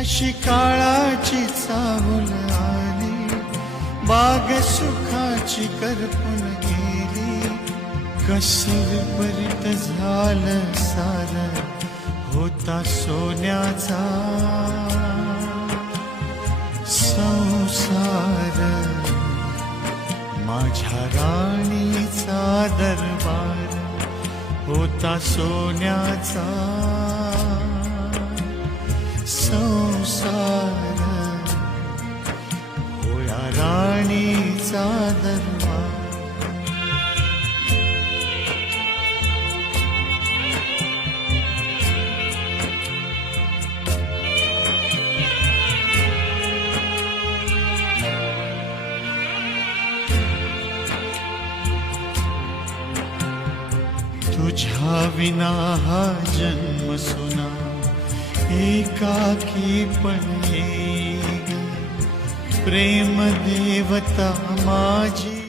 कशी काळाची चाहूल आली, बाग सुखाची करपून गेली. कसं विपरीत झालं सारं, होता सोन्याचा संसार. माझ्या राणीचा दरबार होता सोन्याचा संसार. होया राणीचा दरबार. तुझ्या विना हा जन्म सुना, एकाकी पण येईल. प्रेम देवता माझी